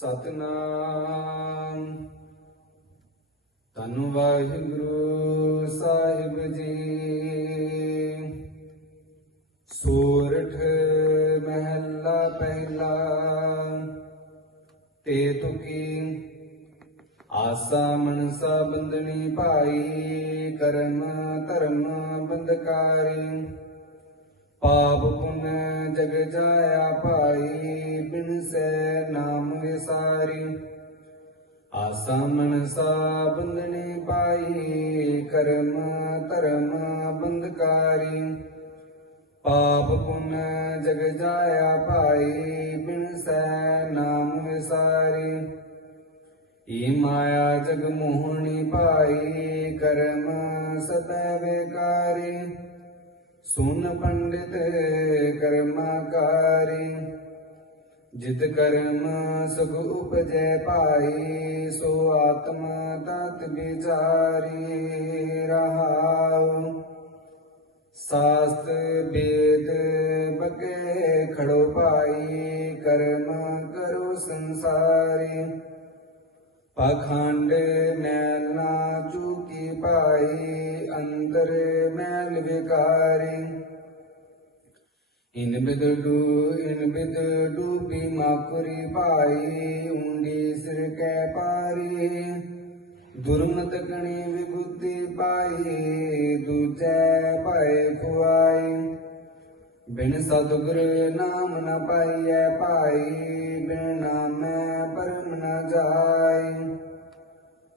ਸਤਨਾਮ। ਤਨ ਵਾਹਿਗੁਰੂ ਸਾਹਿਬ ਜੀ। ਸੋਰਠ ਮਹੱਲਾ ਪਹਿਲਾ, ਤੇ ਤੁਕੀ ਆਸਾ ਮਨਸਾ ਬੰਦਣੀ ਭਾਈ, ਕਰਮ ਧਰਮ ਬੰਦਕਾਰੀ ਪਾਪ ਪੁੰਨ ਜਗ ਜਾਇਆ ਭਾਈ, ਬਿਨ ਸੈ ਨਾਮ ਵਿਸਾਰੀ। ਆਸਾ ਮਨਸਾ ਬੰਦਨੀ ਪਾਈ, ਕਰਮ ਧਰਮ ਬੰਦਕਾਰੀ ਪਾਪ ਪੁੰਨ ਜਗ ਜਾਇਆ ਭਾਈ, ਬਿਨ ਸੈ ਨਾਮ ਵਿਸਾਰੀ। ਈ ਮਾਇਆ ਜਗ ਮੋਹਣੀ ਭਾਈ, ਕਰਮ ਸਤੈ ਬੇਕਾਰੀ। ਸੁਨ ਪੰਡਿਤ ਕਰਮਾਕਾਰੀ, ਜਿਤ ਕਰਮ ਸੁਖ ਉਪਜੈ ਭਾਈ, ਸੋ ਆਤਮ ਤਤ ਵਿਚਾਰੀ ਰਹਾਉ। ਸਾਸਤ ਬੇਦ ਬਕੇ ਖੜੋ ਭਾਈ, ਕਰਮ ਕਰੋ ਸੰਸਾਰੀ। ਪਖੰਡ ਮੈਲ ਮੈਲ ਵਿਕਾਰੀ ਇਨ ਬਿਦ ਡੂ, ਇਨ ਬਿਦ ਡੂਬੀ ਮਾਕੁਰੀ ਭਾਈ, ਉਂਡੀ ਸਿਰ ਕੈ ਪਾਰੀ। ਦੁਰਮਤ ਕਣੀ ਵਿਬੁੱਧੀ ਪਾਈ, ਦੂਜੈ ਭੈ ਖੁਆਈ। ਬਿਨ ਸਤਿਗੁਰ ਨਾਮ ਨ ਪਾਈਐ ਭਾਈ, ਬਿਨ ਨਾਮੈ ਪਰਮ ਨ ਜਾਈ।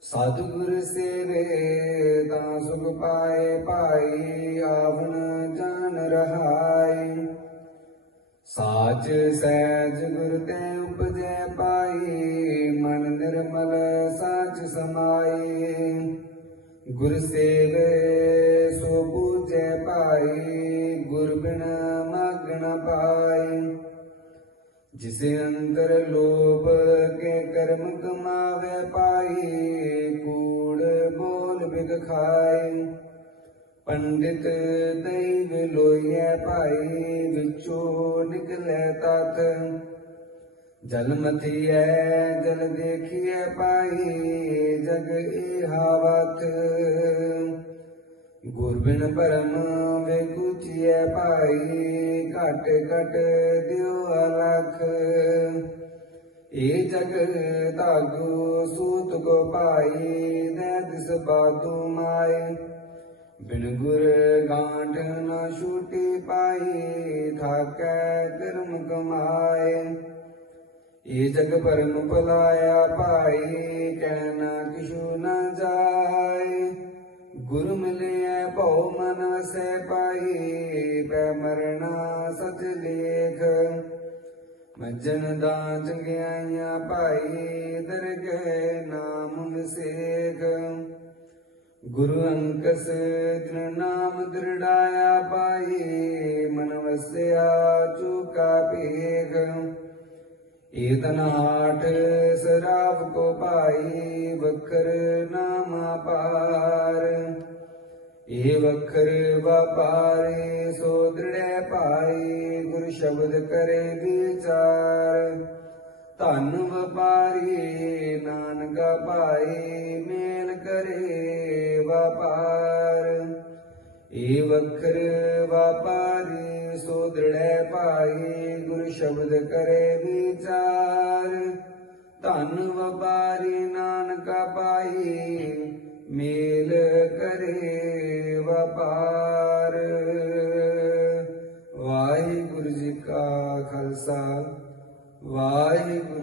ਸਤਿਗੁਰ ਸੇਰੇ ਤਾਂ ਸੁਖ ਪਾਏ ਭਾਈ ਆਵਨ ਜਾਣ ਰਹਾਈ। ਸਾਚ ਸਹਿਜ ਗੁਰ ਤੇ ਉਪਜੈ ਪਾਈ, ਮਨ ਨਿਰਮਲ ਸਾਚ ਸਮਾਈ। ਗੁਰ ਸੇਵੇ ਸੋ ਪੂਜੈ ਪਾਈ ਗੁਰ ਬਿਨ ਮਗਨ ਪਾਈ। ਜਿਸੇ ਅੰਦਰ ਲੋਭ ਕੇ ਕਰਮ ਕਮਾਵੇ ਪਾਈ ਪੰਡਿਤ ਦੈਵ ਲੋਈਐ ਭਾਈ, ਵਿੱਚੋਂ ਨਿਕਲੇ ਤਤ ਜਲ ਮਥੀਐ ਜਲ ਦੇਖੀਐ ਪਾਈ ਜਗ ਇਹਾਵਤ ਗੁਰ ਗੁਰਬਿਨ ਪਰਮ ਵੇਕੂਚੀਐ ਭਾਈ, ਘਟ ਘਟ ਦਿਓ ਅਲਖ। ਏ ਜਗ ਧਾਗੂ ਸੂਤ ਕੋ ਪਾਈ ਦੇ ਦਿਸ ਬਾਦੂ ਮਾਈ ਬਿਨ ਗੁਰ ਗਾਂਠ ਨਾ ਛੂਟੀ ਪਾਈ, ਥਾਕੈ ਕਰਮ ਕਮਾਏ ਏ ਜਗ ਪਰਮ ਭਲਾਇਆ ਭਾਈ ਕਹਿਣਾ ਕਿਛੂ ਨਾ ਜਾਏ। ਗੁਰ ਮਿਲਿਆ ਭਉ ਮਨ ਵਸੈ ਪਾਈ, ਪੈ ਮਰਣਾ ਸਚ ਲੇਖ। ਮੱਜਨ ਦਾ ਚੰਗਿਆਈਆਂ ਭਾਈ, ਦਰਗਹਿ ਨਾਮ ਵਿਸੇਖ। ਗੁਰੂ ਅੰਕਸ ਜਿਨ ਨਾਮ ਦ੍ਰਿੜਾਇਆ ਪਾਈ ਮਨ ਵਸਿਆ ਚੁਕਾ ਭੇਖ। ਏਤਨ ਹਾਟ ਸਰਾਬ ਕੋ ਪਾਈ ਵਖਰ ਨਾਮਾ ਪਾਰ। ਏ ਵਖਰ ਵਪਾਰੇ, ਸੋ ਦ੍ਰਿੜੈ ਪਾਈ ਗੁਰ ਸ਼ਬਦ ਕਰੇ ਵਿਚਾਰ। ਧਨ ਵਪਾਰੀ ਨਾਨਕਾ ਪਾਈ ਏ ਵਖਰ ਵਪਾਰੀ ਸੋ ਦ੍ਰਿੜੈ ਭਾਈ ਗੁਰ ਸ਼ਬਦ ਕਰੇ ਵਿਚਾਰ। ਧਨ ਵਪਾਰੀ ਨਾਨਕ ਪਾਈ ਮੇਲ ਕਰੇ ਵਪਾਰ। ਵਾਹਿਗੁਰੂ ਜੀ ਕਾ ਖਾਲਸਾ, ਵਾਹਿਗੁਰੂ